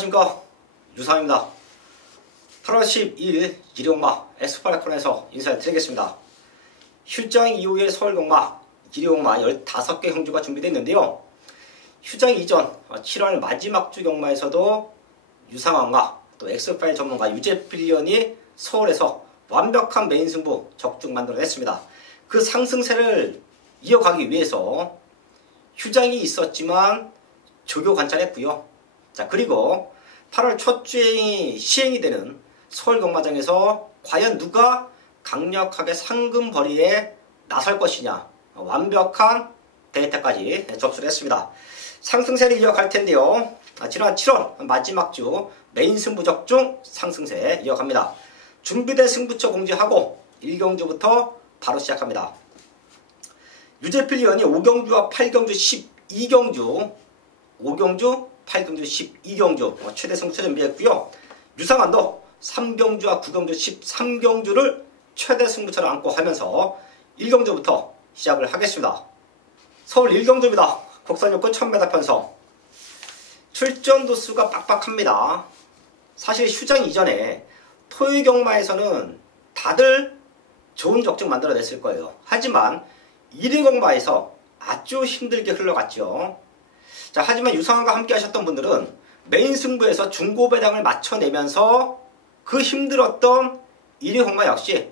안녕하십니까, 유상입니다. 8월 12일 일요일마 엑스파레콘에서 인사를 드리겠습니다. 휴장 이후의 서울경마, 일요일마 15개 경주가 준비되어 있는데요. 휴장 이전 7월 마지막 주 경마에서도 유상왕과 또 엑스파일 전문가 유재필위원이 서울에서 완벽한 메인 승부 적중 만들어냈습니다. 그 상승세를 이어가기 위해서 휴장이 있었지만 조교 관찰했고요. 자, 그리고 8월 첫 주행이 시행이 되는 서울경마장에서 과연 누가 강력하게 상금벌이에 나설 것이냐, 완벽한 데이터까지 접수를 했습니다. 상승세를 이어갈 텐데요. 지난 7월 마지막 주 메인 승부 적중 상승세 이어갑니다. 준비된 승부처 공지하고 1경주부터 바로 시작합니다. 유재필 위원이 5경주와 8경주 12경주 5경주 8경주 12경주 최대 승부처 준비했고요. 유상환도 3경주와 9경주 13경주를 최대 승부처를 안고 하면서 1경주부터 시작을 하겠습니다. 서울 1경주입니다. 국산요건 1000m 편성. 출전 도수가 빡빡합니다. 사실 휴장 이전에 토요경마에서는 다들 좋은 적중 만들어냈을 거예요. 하지만 1위 경마에서 아주 힘들게 흘러갔죠. 자, 하지만 유상환과 함께 하셨던 분들은 메인 승부에서 중고 배당을 맞춰내면서 그 힘들었던 1위 경마 역시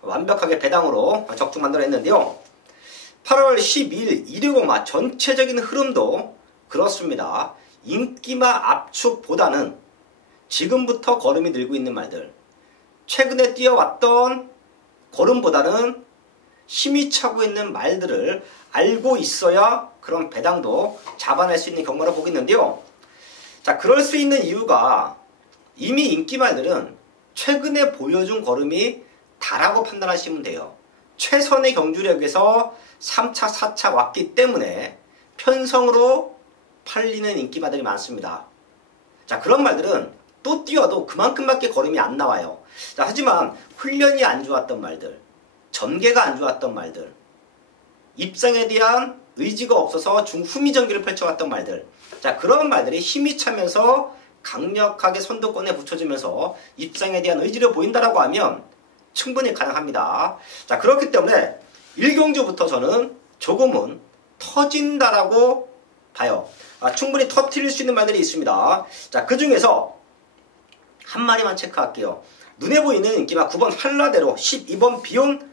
완벽하게 배당으로 적중 만들어냈는데요. 8월 12일 1위 경마 전체적인 흐름도 그렇습니다. 인기마 압축보다는 지금부터 걸음이 늘고 있는 말들, 최근에 뛰어왔던 걸음보다는 힘이 차고 있는 말들을 알고 있어야 그런 배당도 잡아낼 수 있는 경마로 보겠는데요. 자, 그럴 수 있는 이유가 이미 인기말들은 최근에 보여준 걸음이 다라고 판단하시면 돼요. 최선의 경주력에서 3차, 4차 왔기 때문에 편성으로 팔리는 인기마들이 많습니다. 자, 그런 말들은 또 뛰어도 그만큼밖에 걸음이 안 나와요. 자, 하지만 훈련이 안 좋았던 말들, 전개가 안 좋았던 말들, 입상에 대한 의지가 없어서 중후미 전기를 펼쳐왔던 말들, 자, 그런 말들이 힘이 차면서 강력하게 선두권에 붙여주면서 입상에 대한 의지를 보인다라고 하면 충분히 가능합니다. 자, 그렇기 때문에 1경주부터 저는 조금은 터진다라고 봐요. 충분히 터뜨릴 수 있는 말들이 있습니다. 자, 그 중에서 한 마리만 체크할게요. 눈에 보이는 인기마 9번 한라대로, 12번 비온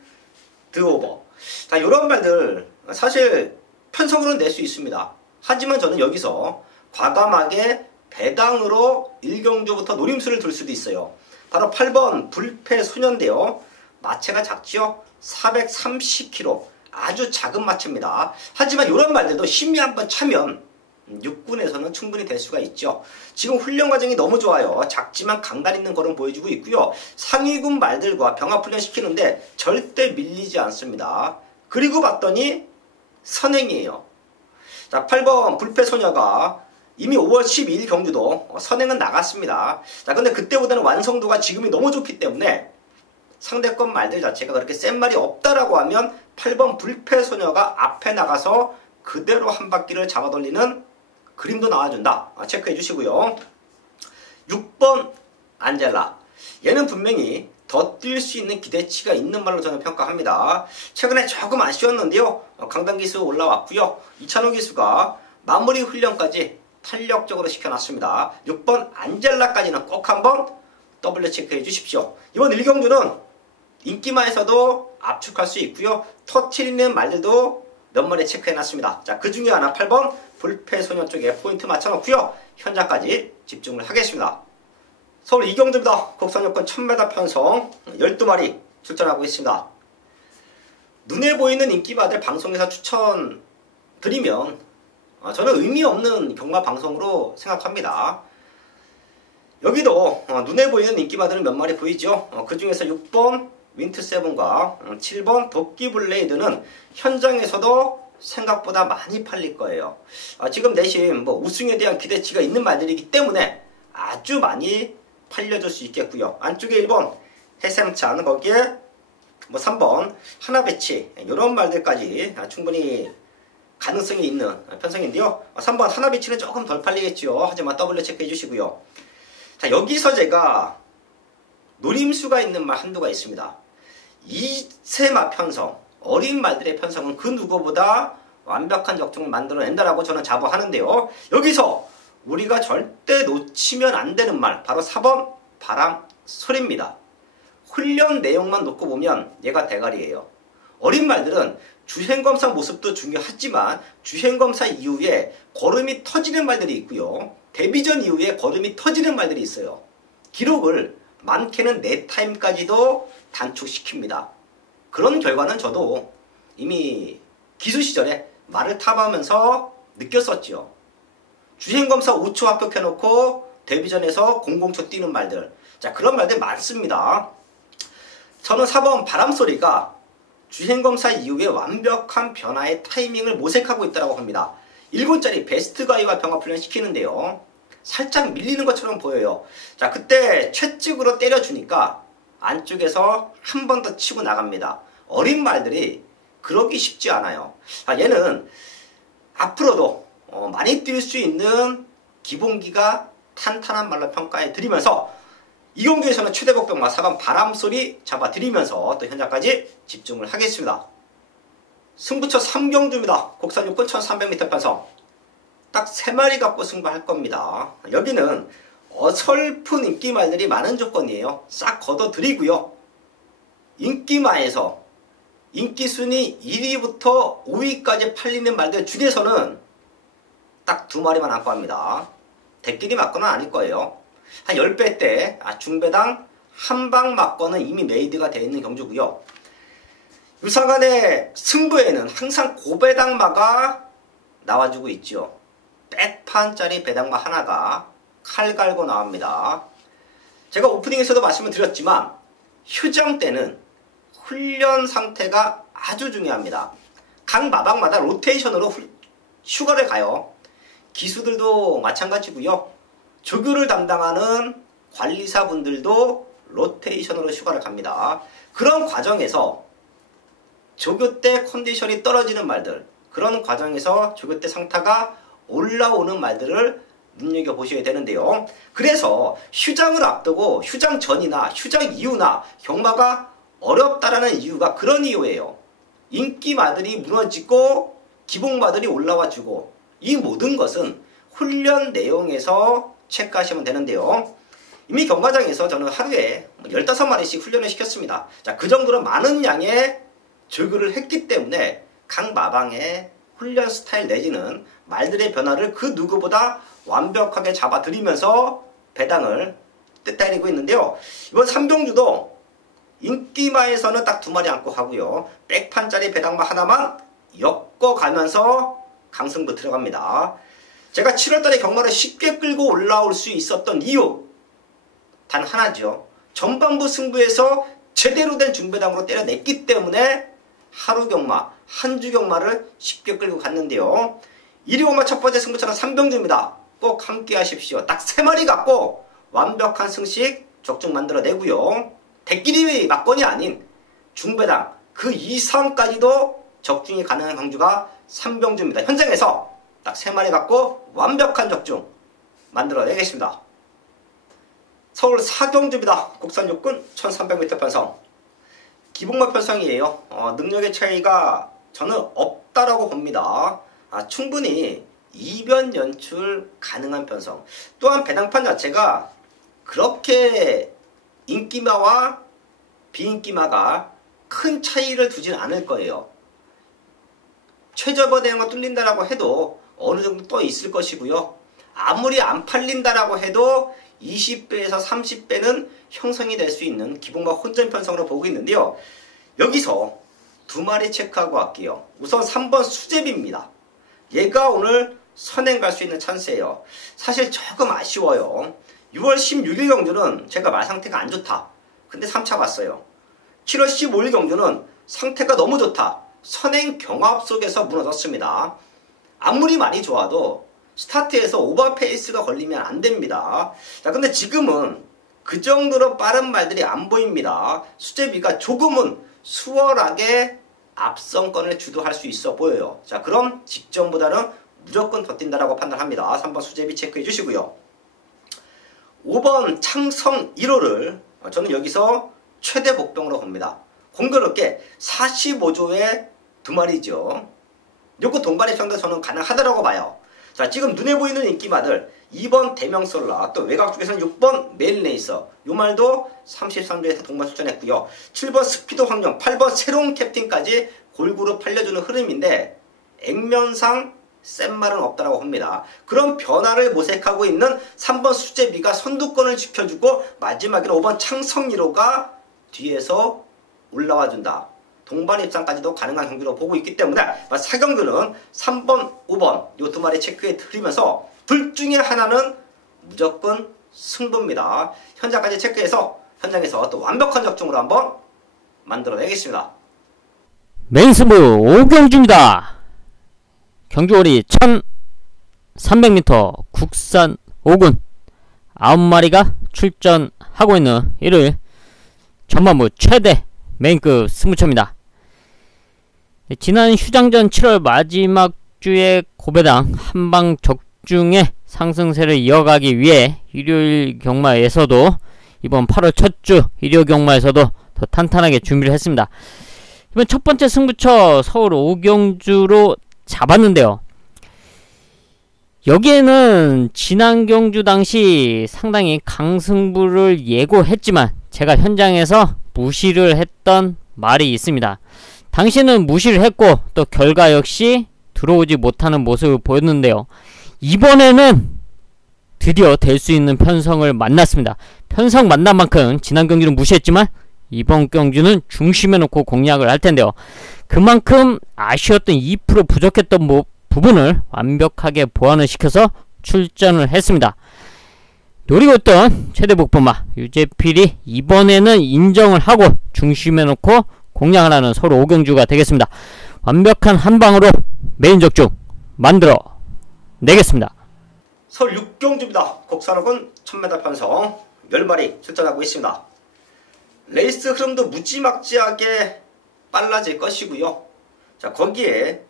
드오버. 자, 이런 말들 사실 편성으로는 낼 수 있습니다. 하지만 저는 여기서 과감하게 배당으로 1경주부터 노림수를 둘 수도 있어요. 바로 8번 불패소년인데요. 마체가 작지요. 430kg. 아주 작은 마체입니다. 하지만 이런 말들도 힘이 한번 차면 육군에서는 충분히 될 수가 있죠. 지금 훈련 과정이 너무 좋아요. 작지만 강단 있는 걸음 보여주고 있고요. 상위군 말들과 병합훈련 시키는데 절대 밀리지 않습니다. 그리고 봤더니 선행이에요. 자, 8번 불패소녀가 이미 5월 12일 경주도 선행은 나갔습니다. 자, 근데 그때보다는 완성도가 지금이 너무 좋기 때문에 상대권 말들 자체가 그렇게 센 말이 없다라고 하면 8번 불패소녀가 앞에 나가서 그대로 한 바퀴를 잡아 돌리는 그림도 나와준다. 체크해 주시고요. 6번 안젤라. 얘는 분명히 더 뛸 수 있는 기대치가 있는 말로 저는 평가합니다. 최근에 조금 아쉬웠는데요. 강단 기수 올라왔고요. 이찬호 기수가 마무리 훈련까지 탄력적으로 시켜놨습니다. 6번 안젤라까지는 꼭 한번 W 체크해 주십시오. 이번 1경주는 인기마에서도 압축할 수 있고요. 터트리는 말들도 몇 마리 체크해놨습니다. 자, 그 중에 하나 8번 불패소녀 쪽에 포인트 맞춰놓고요. 현장까지 집중을 하겠습니다. 서울 2경주입니다. 국산요건 1000m 편성 12마리 출전하고 있습니다. 눈에 보이는 인기마들 방송에서 추천드리면 저는 의미 없는 경마 방송으로 생각합니다. 여기도 눈에 보이는 인기마들은 몇 마리 보이죠. 그 중에서 6번 윈트세븐과 7번 도끼블레이드는 현장에서도 생각보다 많이 팔릴 거예요. 지금 내심 우승에 대한 기대치가 있는 말들이기 때문에 아주 많이 팔려줄 수 있겠고요. 안쪽에 1번 해샘찬, 거기에 3번 하나배치, 이런 말들까지 충분히 가능성이 있는 편성인데요. 3번 하나비치는 조금 덜 팔리겠죠. 하지만 W 체크해 주시고요. 자, 여기서 제가 노림수가 있는 말 한두가 있습니다. 이세마 편성, 어린 말들의 편성은 그 누구보다 완벽한 적중을 만들어낸다라고 저는 자부하는데요. 여기서 우리가 절대 놓치면 안 되는 말, 바로 4번 바람소리입니다. 훈련 내용만 놓고 보면 얘가 대가리예요. 어린 말들은 주행검사 모습도 중요하지만 주행검사 이후에 걸음이 터지는 말들이 있고요. 데뷔전 이후에 걸음이 터지는 말들이 있어요. 기록을 많게는 4타임까지도 단축시킵니다. 그런 결과는 저도 이미 기수 시절에 말을 탑하면서 느꼈었죠. 주행검사 5초 합격해놓고 데뷔전에서 00초 뛰는 말들. 자, 그런 말들 많습니다. 저는 4번 바람소리가 주행검사 이후에 완벽한 변화의 타이밍을 모색하고 있다고 합니다. 1분짜리 베스트 가이와 병합훈련 시키는데요. 살짝 밀리는 것처럼 보여요. 자, 그때 채찍으로 때려주니까 안쪽에서 한 번 더 치고 나갑니다. 어린 말들이 그러기 쉽지 않아요. 얘는 앞으로도 많이 뛸 수 있는 기본기가 탄탄한 말로 평가해 드리면서 이 경기에서는 최대 복병마 4번 바람소리 잡아드리면서 또 현장까지 집중을 하겠습니다. 승부처 3경주입니다. 국산 6분 1300m 편성. 딱 3마리 갖고 승부할 겁니다. 여기는 어설픈 인기말들이 많은 조건이에요. 싹 걷어드리고요. 인기마에서 인기순위 1위부터 5위까지 팔리는 말들 중에서는 딱 2마리만 안고 합니다. 대끼리 맞거나 아닐 거예요. 한 10배 때 중배당 한 방 맞거는 이미 메이드가 되어 있는 경주고요. 유사간의 승부에는 항상 고배당마가 나와주고 있죠. 백판짜리 배당마 하나가 칼 갈고 나옵니다. 제가 오프닝에서도 말씀을 드렸지만 휴장 때는 훈련 상태가 아주 중요합니다. 각 마방마다 로테이션으로 휴가를 가요. 기수들도 마찬가지고요. 조교를 담당하는 관리사분들도 로테이션으로 휴가를 갑니다. 그런 과정에서 조교 때 컨디션이 떨어지는 말들, 그런 과정에서 조교 때 상타가 올라오는 말들을 눈여겨보셔야 되는데요. 그래서 휴장을 앞두고 휴장 전이나 휴장 이후나 경마가 어렵다라는 이유가 그런 이유예요. 인기마들이 무너지고 기복마들이 올라와주고 이 모든 것은 훈련 내용에서 체크하시면 되는데요. 이미 경마장에서 저는 하루에 15마리씩 훈련을 시켰습니다. 자, 그 정도로 많은 양의 조교를 했기 때문에 각 마방의 훈련 스타일 내지는 말들의 변화를 그 누구보다 완벽하게 잡아드리면서 배당을 때리고 있는데요. 이번 3경주도 인기마에서는 딱 2마리 안고 하고요. 백판짜리 배당마 하나만 엮어가면서 강승부 들어갑니다. 제가 7월달에 경마를 쉽게 끌고 올라올 수 있었던 이유 단 하나죠. 전반부 승부에서 제대로 된 중배당으로 때려냈기 때문에 하루 경마, 한 주 경마를 쉽게 끌고 갔는데요. 1위 경마 첫 번째 승부처는 3경주입니다. 꼭 함께 하십시오. 딱 3마리 갖고 완벽한 승식 적중 만들어내고요. 대끼리 막건이 아닌 중배당 그 이상까지도 적중이 가능한 경주가 3경주입니다. 현장에서 딱 3마리 갖고 완벽한 적중 만들어내겠습니다. 서울 4경주입니다. 국산 육군 1300m 편성. 기복마 편성이에요. 능력의 차이가 저는 없다라고 봅니다. 충분히 이변 연출 가능한 편성. 또한 배당판 자체가 그렇게 인기마와 비인기마가 큰 차이를 두진 않을 거예요. 최저버 대응과 뚫린다라고 해도 어느 정도 또 있을 것이고요. 아무리 안 팔린다라고 해도 20배에서 30배는 형성이 될 수 있는 기복마 혼전 편성으로 보고 있는데요. 여기서 2마리 체크하고 갈게요. 우선 3번 수제비입니다. 얘가 오늘 선행 갈 수 있는 찬스예요. 사실 조금 아쉬워요. 6월 16일 경주는 제가 말 상태가 안 좋다. 근데 3차 봤어요. 7월 15일 경주는 상태가 너무 좋다. 선행 경합 속에서 무너졌습니다. 아무리 많이 좋아도 스타트에서 오버페이스가 걸리면 안 됩니다. 자, 근데 지금은 그 정도로 빠른 말들이 안 보입니다. 수제비가 조금은 수월하게 앞선권을 주도할 수 있어 보여요. 자, 그럼 직전보다는 무조건 더 뛴다라고 판단합니다. 3번 수제비 체크해 주시고요. 5번 창성 1호를 저는 여기서 최대 복병으로 봅니다. 공교롭게 45조에 2마리죠. 요거 동반 입장도 저는 가능하다라고 봐요. 자, 지금 눈에 보이는 인기마들 2번 대명솔라, 또 외곽 쪽에서는 6번 메일레이서, 요 말도 33조에서 동반 출전했고요. 7번 스피드 황정, 8번 새로운 캡틴까지 골고루 팔려주는 흐름인데 액면상 센 말은 없다라고 합니다. 그런 변화를 모색하고 있는 3번 수제비가 선두권을 지켜주고 마지막에는 5번 창성1호가 뒤에서 올라와준다. 동반 입상까지도 가능한 경기로 보고 있기 때문에 4경기는 3번, 5번 이 2마리 체크해 드리면서 둘 중에 하나는 무조건 승부입니다. 현장까지 체크해서 현장에서 또 완벽한 적중으로 한번 만들어내겠습니다. 메인 승부 5경주입니다. 경주거리 1300m 국산 5군 9마리가 출전하고 있는 일요일 전반부 최대 메인급 승부처입니다. 지난 휴장전 7월 마지막 주의 고배당 한방 적중의 상승세를 이어가기 위해 일요일 경마에서도 이번 8월 첫 주 일요 경마에서도 더 탄탄하게 준비를 했습니다. 이번 첫 번째 승부처 서울 5경주로 잡았는데요. 여기에는 지난 경주 당시 상당히 강승부를 예고했지만 제가 현장에서 무시를 했던 말이 있습니다. 당시에는 무시를 했고 또 결과 역시 들어오지 못하는 모습을 보였는데요. 이번에는 드디어 될 수 있는 편성을 만났습니다. 편성 만난 만큼 지난 경주는 무시했지만 이번 경주는 중심에 놓고 공략을 할 텐데요. 그만큼 아쉬웠던 2% 부족했던 부분을 완벽하게 보완을 시켜서 출전을 했습니다. 노리고 있던 최대 복범마 유재필이 이번에는 인정을 하고 중심에 놓고 공략을 하는 서울 5경주가 되겠습니다. 완벽한 한방으로 메인 적중 만들어 내겠습니다. 서울 6경주입니다. 국산호군 1000m 편성 10마리 출전하고 있습니다. 레이스 흐름도 무지막지하게 빨라질 것이고요. 자, 거기에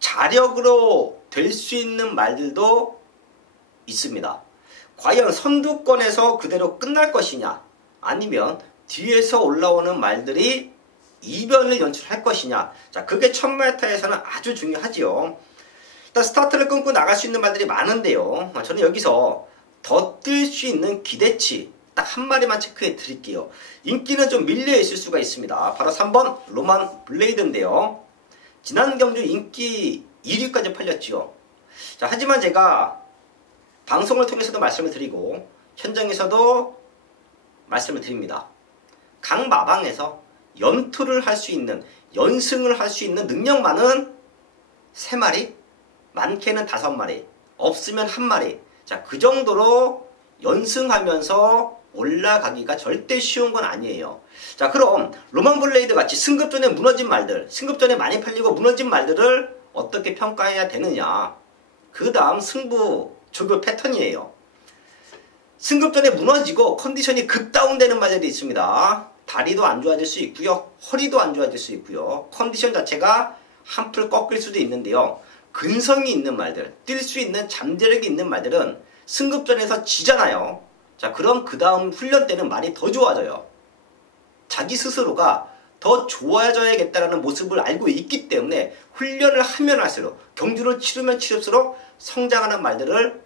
자력으로 될 수 있는 말들도 있습니다. 과연 선두권에서 그대로 끝날 것이냐, 아니면 뒤에서 올라오는 말들이 이변을 연출할 것이냐. 자, 그게 1000m에서는 아주 중요하지요. 일단 스타트를 끊고 나갈 수 있는 말들이 많은데요. 저는 여기서 더 뛸 수 있는 기대치 딱 한 마리만 체크해 드릴게요. 인기는 좀 밀려 있을 수가 있습니다. 바로 3번 로만 블레이드인데요. 지난 경주 인기 1위까지 팔렸지요. 자, 하지만 제가 방송을 통해서도 말씀을 드리고 현장에서도 말씀을 드립니다. 각 마방에서 연투를 할 수 있는, 연승을 할 수 있는 능력만은 3마리, 많게는 5마리, 없으면 1마리. 자, 그 정도로 연승하면서 올라가기가 절대 쉬운 건 아니에요. 자, 그럼 로만 블레이드 같이 승급전에 무너진 말들, 승급전에 많이 팔리고 무너진 말들을 어떻게 평가해야 되느냐. 그 다음 승부 조교 패턴이에요. 승급전에 무너지고 컨디션이 급다운되는 말들이 있습니다. 다리도 안 좋아질 수 있고요. 허리도 안 좋아질 수 있고요. 컨디션 자체가 한풀 꺾일 수도 있는데요. 근성이 있는 말들, 뛸 수 있는 잠재력이 있는 말들은 승급전에서 지잖아요. 자, 그럼 그 다음 훈련 때는 말이 더 좋아져요. 자기 스스로가 더 좋아져야겠다라는 모습을 알고 있기 때문에 훈련을 하면 할수록, 경주를 치르면 치를수록 성장하는 말들을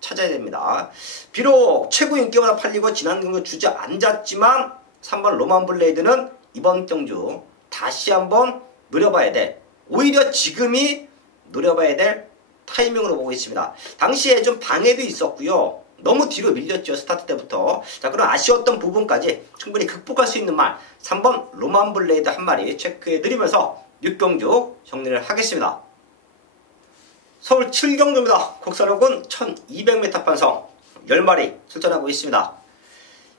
찾아야 됩니다. 비록 최고 인기가 팔리고 지난 경주 주저앉았지만 3번 로만 블레이드는 이번 경주 다시 한번 노려봐야 돼. 오히려 지금이 노려봐야 될 타이밍으로 보고 있습니다. 당시에 좀 방해도 있었고요. 너무 뒤로 밀렸죠. 스타트 때부터. 자, 그런 아쉬웠던 부분까지 충분히 극복할 수 있는 말 3번 로만 블레이드 한 마리 체크해드리면서 6경주 정리를 하겠습니다. 서울 7경주입니다. 국산호군 1200m 편성 10마리 출전하고 있습니다.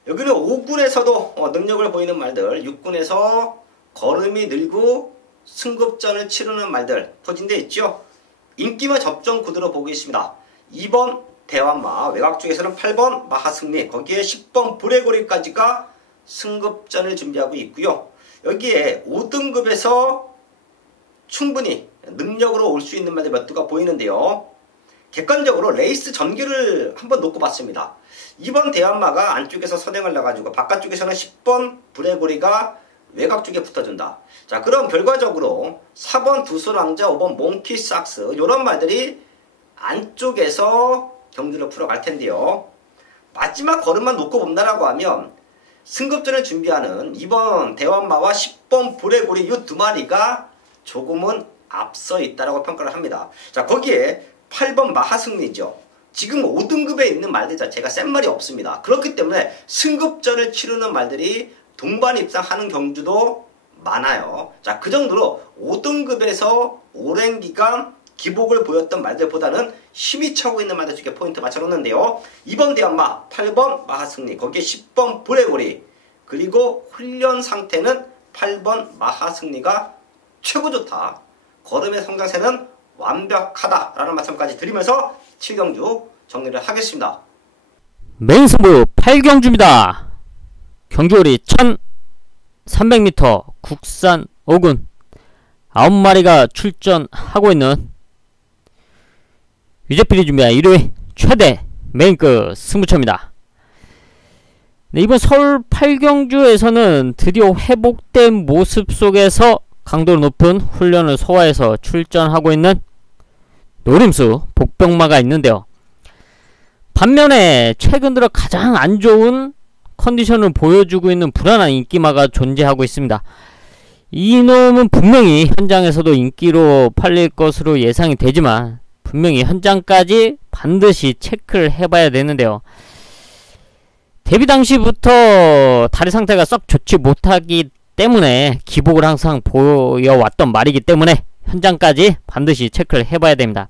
여기는 5군에서도 능력을 보이는 말들, 6군에서 걸음이 늘고 승급전을 치르는 말들 포진되어 있죠. 인기만 접종 구도로 보고 있습니다. 2번 대환마, 외곽 쪽에서는 8번 마하승리, 거기에 10번 브레고리까지가 승급전을 준비하고 있고요. 여기에 5등급에서 충분히 능력으로 올 수 있는 말들 몇 두가 보이는데요. 객관적으로 레이스 전개를 한번 놓고 봤습니다. 2번 대한마가 안쪽에서 선행을 나가지고 바깥쪽에서는 10번 브레고리가 외곽 쪽에 붙어준다. 자, 그럼 결과적으로 4번 두수랑자, 5번 몽키삭스 이런 말들이 안쪽에서 경주를 풀어갈 텐데요. 마지막 걸음만 놓고 본다라고 하면 승급전을 준비하는 2번 대한마와 10번 브레고리 이 두 마리가 조금은 앞서 있다라고 평가를 합니다. 자, 거기에 8번 마하승리죠. 지금 5등급에 있는 말들 자체가 센 말이 없습니다. 그렇기 때문에 승급전을 치르는 말들이 동반 입상하는 경주도 많아요. 자, 그 정도로 5등급에서 오랜 기간 기복을 보였던 말들보다는 힘이 차고 있는 말들 중에 포인트 맞춰놓는데요. 2번 대한마, 8번 마하승리, 거기에 10번 브레고리, 그리고 훈련 상태는 8번 마하승리가 최고 좋다. 걸음의 성장세는 완벽하다라는 말씀까지 드리면서 7경주 정리를 하겠습니다. 메인 승부 8경주입니다. 경주거리 1300m 국산 5군 9마리가 출전하고 있는 유재필이 준비한 1회 최대 메인급 승부처입니다. 네, 이번 서울 8경주에서는 드디어 회복된 모습 속에서 강도 높은 훈련을 소화해서 출전하고 있는 노림수 복병마가 있는데요. 반면에 최근 들어 가장 안 좋은 컨디션을 보여주고 있는 불안한 인기마가 존재하고 있습니다. 이놈은 분명히 현장에서도 인기로 팔릴 것으로 예상이 되지만 분명히 현장까지 반드시 체크를 해봐야 되는데요. 데뷔 당시부터 다리 상태가 썩 좋지 못하기 때문에 기복을 항상 보여왔던 말이기 때문에 현장까지 반드시 체크를 해봐야 됩니다.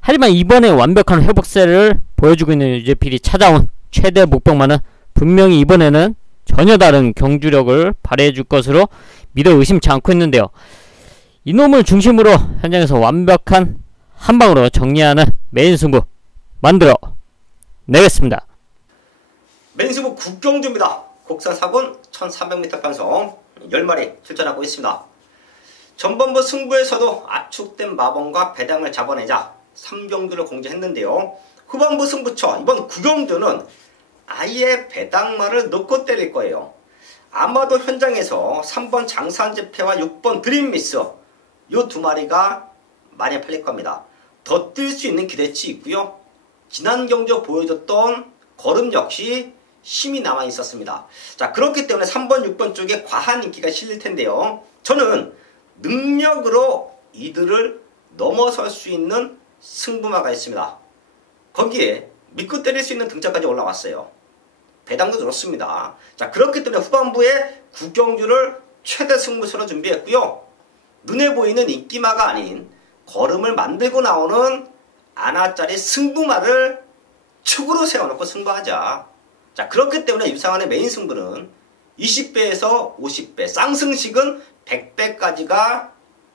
하지만 이번에 완벽한 회복세를 보여주고 있는 유재필이 찾아온 최대 목병마는 분명히 이번에는 전혀 다른 경주력을 발휘해줄 것으로 믿어 의심치 않고 있는데요. 이놈을 중심으로 현장에서 완벽한 한방으로 정리하는 메인 승부 만들어 내겠습니다. 메인 승부 국경주입니다. 국산 4군 1300m 편성 10마리 출전하고 있습니다. 전반부 승부에서도 압축된 마봉과 배당을 잡아내자 3경주를 공개했는데요. 후반부 승부처 이번 9경주는 아예 배당마를 넣고 때릴 거예요. 아마도 현장에서 3번 장산제패와 6번 드림미스 이 두 마리가 많이 팔릴 겁니다. 더 뛸 수 있는 기대치 있고요. 지난 경주 보여줬던 걸음 역시 힘이 남아 있었습니다. 자, 그렇기 때문에 3번, 6번 쪽에 과한 인기가 실릴 텐데요. 저는 능력으로 이들을 넘어설 수 있는 승부마가 있습니다. 거기에 믿고 때릴 수 있는 등짝까지 올라왔어요. 배당도 좋습니다. 자, 그렇기 때문에 후반부에 9경주를 최대 승부수로 준비했고요. 눈에 보이는 인기마가 아닌 걸음을 만들고 나오는 아나짜리 승부마를 축으로 세워놓고 승부하자. 자, 그렇기 때문에 유상한의 메인 승부는 20배에서 50배, 쌍승식은 100배까지가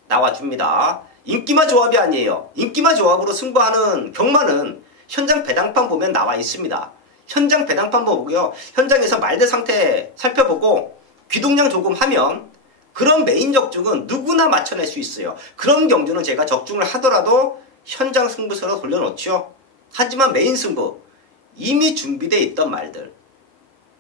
나와줍니다. 인기마 조합이 아니에요. 인기마 조합으로 승부하는 경마는 현장 배당판 보면 나와 있습니다. 현장 배당판 보고요. 현장에서 말대 상태 살펴보고 귀동량 조금 하면 그런 메인 적중은 누구나 맞춰낼 수 있어요. 그런 경주는 제가 적중을 하더라도 현장 승부처로 돌려놓죠. 하지만 메인 승부 이미 준비되어 있던 말들,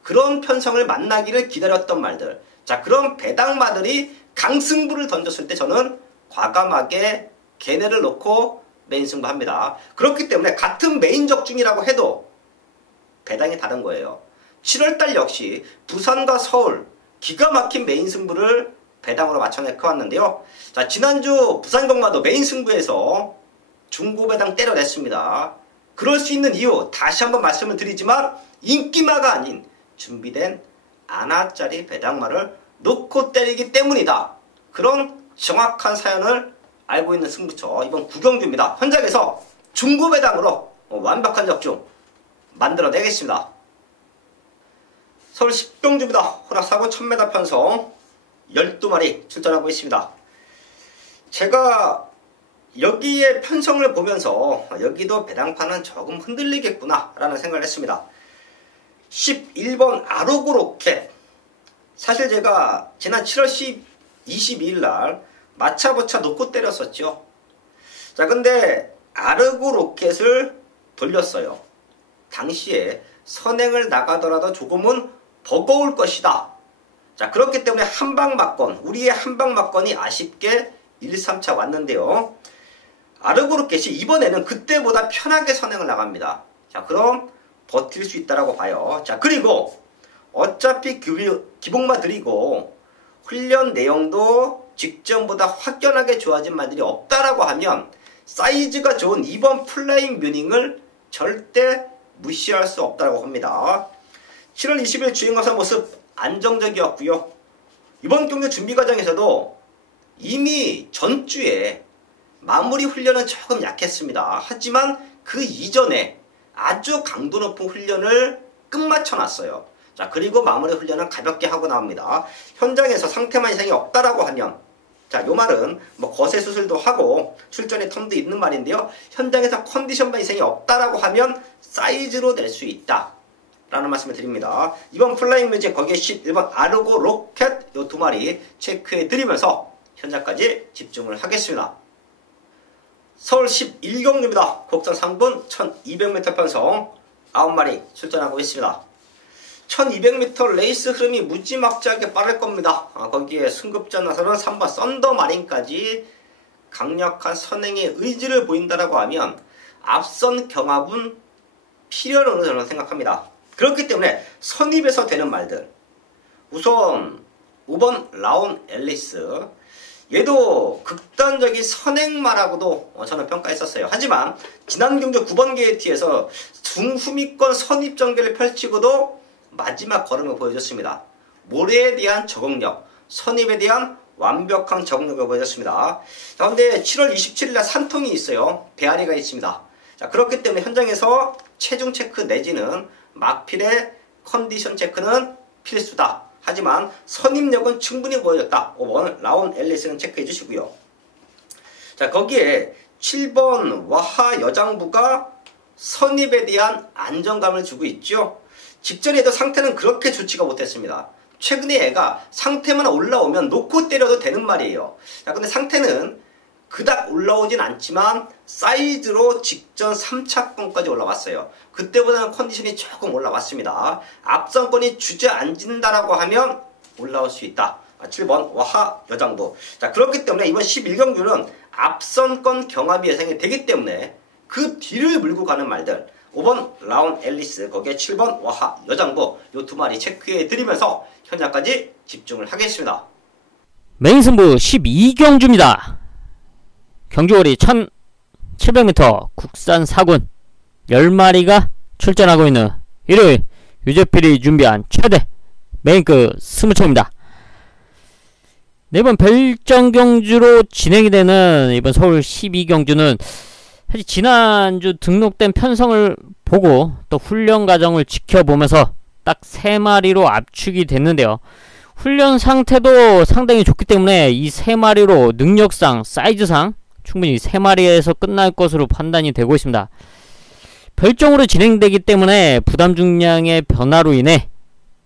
그런 편성을 만나기를 기다렸던 말들, 자, 그런 배당마들이 강승부를 던졌을 때 저는 과감하게 걔네를 놓고 메인 승부합니다. 그렇기 때문에 같은 메인 적중이라고 해도 배당이 다른 거예요. 7월달 역시 부산과 서울 기가 막힌 메인 승부를 배당으로 맞춰내고 왔는데요. 자, 지난주 부산 경마도 메인 승부에서 중고 배당 때려냈습니다. 그럴 수 있는 이유 다시 한번 말씀을 드리지만 인기마가 아닌 준비된 아나짜리 배당마를 놓고 때리기 때문이다. 그런 정확한 사연을 알고 있는 승부처 이번 9경주입니다. 현장에서 중고 배당으로 완벽한 적중 만들어내겠습니다. 서울 10경주입니다. 호락 4군 1000m 편성 12마리 출전하고 있습니다. 제가 여기에 편성을 보면서 여기도 배당판은 조금 흔들리겠구나 라는 생각을 했습니다. 11번 아로그 로켓, 사실 제가 지난 7월 22일 날 마차보차 놓고 때렸었죠. 자, 근데 아르고 로켓을 돌렸어요. 당시에 선행을 나가더라도 조금은 버거울 것이다. 자, 그렇기 때문에 한방막건, 우리의 한방막건이 아쉽게 1, 3차 왔는데요. 아르고 로켓이 이번에는 그때보다 편하게 선행을 나갑니다. 자, 그럼 버틸 수 있다라고 봐요. 자, 그리고 어차피 기복마 들이고 훈련 내용도 직전보다 확연하게 좋아진 말들이 없다라고 하면 사이즈가 좋은 이번 플라잉 뮤닝을 절대 무시할 수 없다고 합니다. 7월 20일 주행거사 모습 안정적이었고요. 이번 경기 준비 과정에서도 이미 전주에 마무리 훈련은 조금 약했습니다. 하지만 그 이전에 아주 강도 높은 훈련을 끝마쳐 놨어요. 자, 그리고 마무리 훈련은 가볍게 하고 나옵니다. 현장에서 상태만 이상이 없다라고 하면, 자, 요 말은 뭐 거세 수술도 하고 출전의 텀도 있는 말인데요. 현장에서 컨디션만 이상이 없다라고 하면 사이즈로 낼 수 있다 라는 말씀을 드립니다. 이번 플라잉 뮤직 거기에 11번 아르고 로켓 요 두 마리 체크해 드리면서 현장까지 집중을 하겠습니다. 서울 11경주입니다. 곡선 3분 1200m 편성 9마리 출전하고 있습니다. 1200m 레이스 흐름이 무지막지하게 빠를 겁니다. 거기에 승급자 나서는 3번 썬더마린까지 강력한 선행의 의지를 보인다라고 하면 앞선 경합은 필연으로 저는 생각합니다. 그렇기 때문에 선입에서 되는 말들, 우선 5번 라온 앨리스, 얘도 극단적인 선행마라고도 저는 평가했었어요. 하지만 지난 경주 9번 게이트에서 중후미권 선입 전개를 펼치고도 마지막 걸음을 보여줬습니다. 모래에 대한 적응력, 선입에 대한 완벽한 적응력을 보여줬습니다. 자, 그런데 7월 27일날 산통이 있어요. 배앓이가 있습니다. 자, 그렇기 때문에 현장에서 체중 체크 내지는 막필의 컨디션 체크는 필수다. 하지만 선입력은 충분히 보여줬다. 5번 라온 앨리스는 체크해 주시고요. 자, 거기에 7번 와하 여장부가 선입에 대한 안정감을 주고 있죠. 직전에도 상태는 그렇게 좋지가 못했습니다. 최근에 얘가 상태만 올라오면 놓고 때려도 되는 말이에요. 자, 근데 상태는 그닥 올라오진 않지만 사이즈로 직전 3차권까지 올라왔어요. 그때보다는 컨디션이 조금 올라왔습니다. 앞선권이 주저앉는다라고 하면 올라올 수 있다. 7번 와하 여장부. 자, 그렇기 때문에 이번 11경주는 앞선권 경합이 예상이 되기 때문에 그 뒤를 물고 가는 말들, 5번 라온 앨리스, 거기에 7번 와하 여장부, 요 두 마리 체크해 드리면서 현장까지 집중을 하겠습니다. 메인 승부 12경주입니다. 경주거리 1700m 국산 4군 10마리가 출전하고 있는 일요일 유재필이 준비한 최대 메인급 스무초입니다. 네, 이번 별정경주로 진행이 되는 이번 서울 12경주는 사실 지난주 등록된 편성을 보고 또 훈련 과정을 지켜보면서 딱 3마리로 압축이 됐는데요. 훈련 상태도 상당히 좋기 때문에 이 3마리로 능력상, 사이즈상 충분히 3마리에서 끝날 것으로 판단이 되고 있습니다. 별정으로 진행되기 때문에 부담 중량의 변화로 인해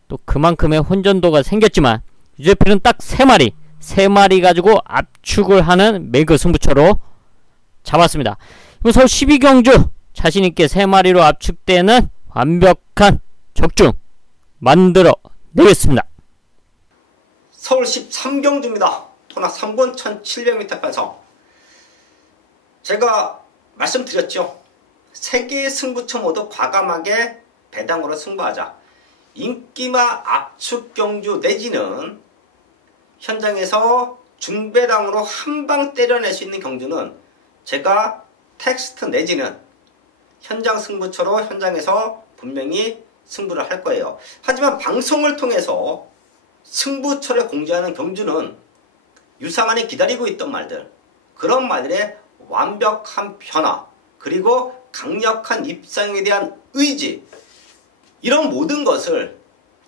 또 그만큼의 혼전도가 생겼지만 유재필은 딱 3마리 가지고 압축을 하는 메이크 승부처로 잡았습니다. 이번 서울 12경주 자신있게 3마리로 압축되는 완벽한 적중 만들어 내겠습니다. 서울 13경주입니다. 토낙 3군 1700m 편성. 제가 말씀드렸죠. 3개의 승부처 모두 과감하게 배당으로 승부하자. 인기마 압축 경주 내지는 현장에서 중배당으로 한 방 때려낼 수 있는 경주는 제가 텍스트 내지는 현장 승부처로 현장에서 분명히 승부를 할 거예요. 하지만 방송을 통해서 승부처를 공지하는 경주는 유상한이 기다리고 있던 말들, 그런 말들의 완벽한 변화, 그리고 강력한 입상에 대한 의지, 이런 모든 것을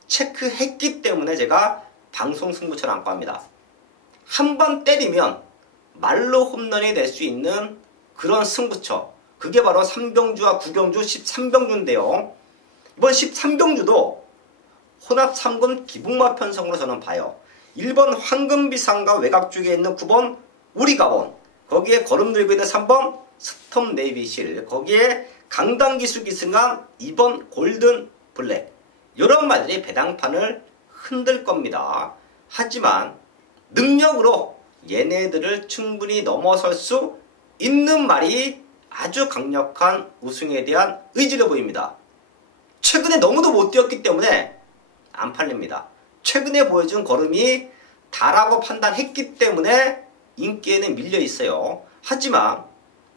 체크했기 때문에 제가 방송 승부처를 안고 합니다. 한 번 때리면 말로 홈런이 될 수 있는 그런 승부처, 그게 바로 3경주와 9경주 13경주인데요. 이번 13경주도 혼합 3군 기복마 편성으로 저는 봐요. 1번 황금비상과 외곽 쪽에 있는 9번 우리가본, 거기에 걸음 들고 있는 3번 스톰 네이비실, 거기에 강당기수 기승한 2번 골든 블랙, 이런 말들이 배당판을 흔들 겁니다. 하지만 능력으로 얘네들을 충분히 넘어설 수 있는 말이 아주 강력한 우승에 대한 의지를 보입니다. 최근에 너무도 못 뛰었기 때문에 안 팔립니다. 최근에 보여준 걸음이 다라고 판단했기 때문에 인기에는 밀려 있어요. 하지만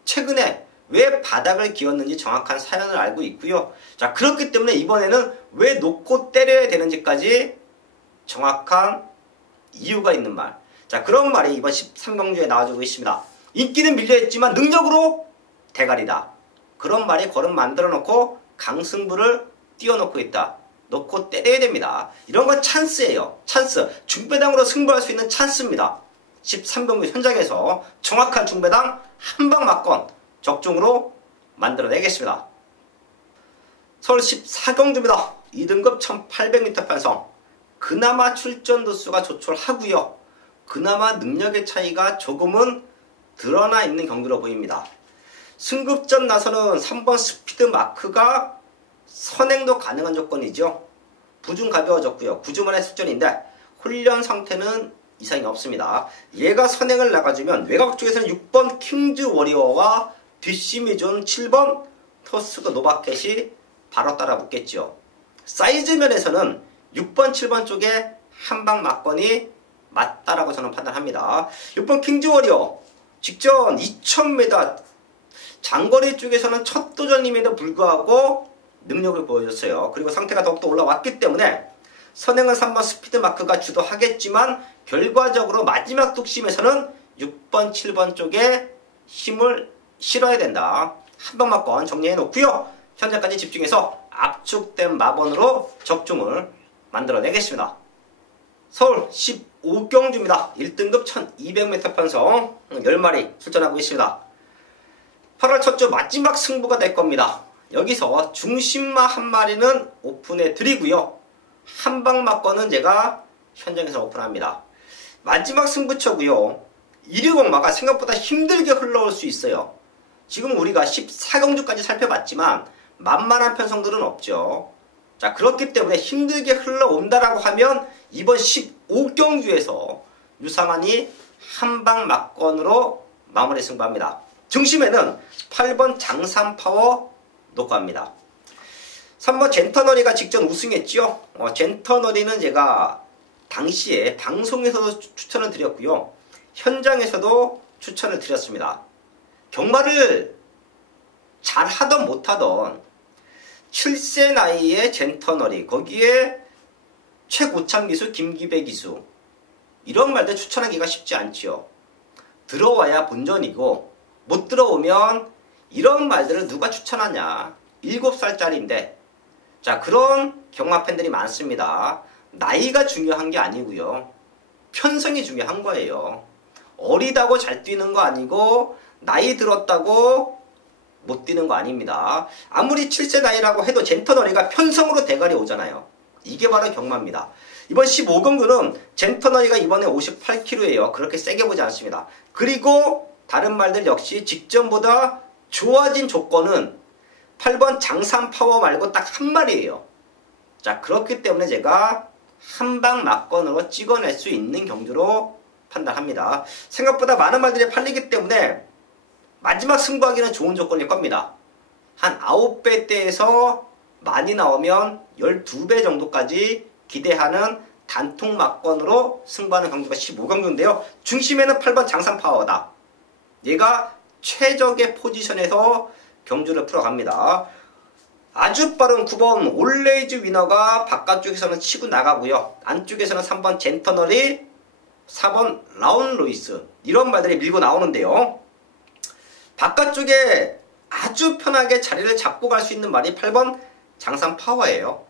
최근에 왜 바닥을 기었는지 정확한 사연을 알고 있고요. 자, 그렇기 때문에 이번에는 왜 놓고 때려야 되는지까지 정확한 이유가 있는 말. 자, 그런 말이 이번 13경주에 나와주고 있습니다. 인기는 밀려있지만 능력으로 대가리다. 그런 말이 걸음 만들어 놓고 강승부를 띄워놓고 있다. 놓고 때려야 됩니다. 이런 건 찬스예요. 찬스. 중배당으로 승부할 수 있는 찬스입니다. 13경주 현장에서 정확한 중배당 한방 맞건 적중으로 만들어내겠습니다. 서울 14경주입니다. 2등급 1800m 편성. 그나마 출전 도수가 조촐하고요. 그나마 능력의 차이가 조금은 드러나 있는 경기로 보입니다. 승급전 나서는 3번 스피드 마크가 선행도 가능한 조건이죠. 부중 가벼워졌고요. 9주만의 출전인데 훈련 상태는 이상이 없습니다. 얘가 선행을 나가주면 외곽 쪽에서는 6번 킹즈 워리어와 뒷심이 좋은 7번 토스크 노바켓이 바로 따라 붙겠죠. 사이즈 면에서는 6번, 7번 쪽에 한방 맞건이 맞다라고 저는 판단합니다. 6번 킹즈 워리어 직전 2000m 장거리 쪽에서는 첫 도전임에도 불구하고 능력을 보여줬어요. 그리고 상태가 더욱더 올라왔기 때문에 선행은 3번 스피드 마크가 주도하겠지만 결과적으로 마지막 뚝심에서는 6번, 7번 쪽에 힘을 실어야 된다. 한방 맞건 정리해 놓고요. 현재까지 집중해서 압축된 마번으로 적중을 만들어내겠습니다. 서울 15경주입니다. 1등급 1200m 편성 10마리 출전하고 있습니다. 8월 첫 주 마지막 승부가 될 겁니다. 여기서 중심마 한 마리는 오픈해 드리고요. 한방 맞건은 제가 현장에서 오픈합니다. 마지막 승부처고요. 1위공마가 생각보다 힘들게 흘러올 수 있어요. 지금 우리가 14경주까지 살펴봤지만 만만한 편성들은 없죠. 자, 그렇기 때문에 힘들게 흘러온다라고 하면 이번 15경주에서 유상한이 한방 맞건으로 마무리 승부합니다. 중심에는 8번 장산파워 놓고 합니다. 3번 젠터너리가 직전 우승했죠. 젠터너리는 제가 당시에 방송에서도 추천을 드렸고요. 현장에서도 추천을 드렸습니다. 경마를 잘하던 못하던 7세 나이의 젠터너리, 거기에 최고참 기수 김기배 기수, 이런 말들 추천하기가 쉽지 않죠. 들어와야 본전이고 못 들어오면 이런 말들을 누가 추천하냐. 7살짜리인데. 자, 그런 경마 팬들이 많습니다. 나이가 중요한 게 아니고요. 편성이 중요한 거예요. 어리다고 잘 뛰는 거 아니고 나이 들었다고 못 뛰는 거 아닙니다. 아무리 7세 나이라고 해도 젠터너리가 편성으로 대가리 오잖아요. 이게 바로 경마입니다. 이번 15경주는 젠터너리가 이번에 58kg예요. 그렇게 세게 보지 않습니다. 그리고 다른 말들 역시 직전보다 좋아진 조건은 8번 장산파워 말고 딱 한 마리예요. 자, 그렇기 때문에 제가 한방 맞건으로 찍어낼 수 있는 경주로 판단합니다. 생각보다 많은 말들이 팔리기 때문에 마지막 승부하기는 좋은 조건일 겁니다. 한 9배대에서 많이 나오면 12배 정도까지 기대하는 단통 맞건으로 승부하는 경주가 15경주인데요. 중심에는 8번 장산파워다. 얘가 최적의 포지션에서 경주를 풀어갑니다. 아주 빠른 9번 올레이즈 위너가 바깥쪽에서는 치고 나가고요. 안쪽에서는 3번 젠터너리, 4번 라운 로이스, 이런 말들이 밀고 나오는데요. 바깥쪽에 아주 편하게 자리를 잡고 갈 수 있는 말이 8번 장산 파워예요.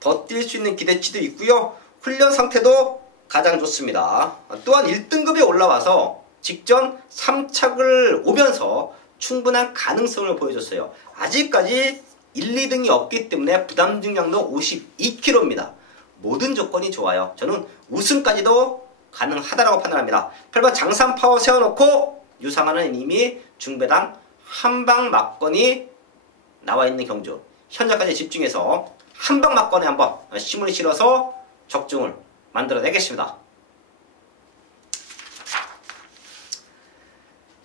더 뛸 수 있는 기대치도 있고요. 훈련 상태도 가장 좋습니다. 또한 1등급에 올라와서 직전 3착을 오면서 충분한 가능성을 보여줬어요. 아직까지 1, 2등이 없기 때문에 부담 중량도 52kg입니다. 모든 조건이 좋아요. 저는 우승까지도 가능하다라고 판단합니다. 8번 장산 파워 세워놓고 유상하는 이미 중배당 한방 막건이 나와 있는 경주. 현재까지 집중해서 한방 막건에 한번 힘을 실어서 적중을 만들어내겠습니다.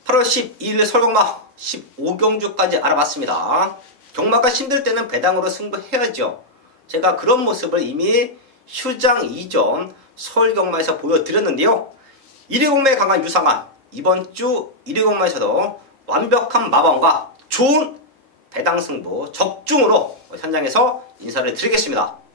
8월 12일 설경마 15경주까지 알아봤습니다. 경마가 힘들 때는 배당으로 승부해야죠. 제가 그런 모습을 이미 휴장 이전 서울경마에서 보여드렸는데요. 1위 경마에 강한 유상한 이번 주 1위 경마에서도 완벽한 마방과 좋은 배당 승부 적중으로 현장에서 인사를 드리겠습니다.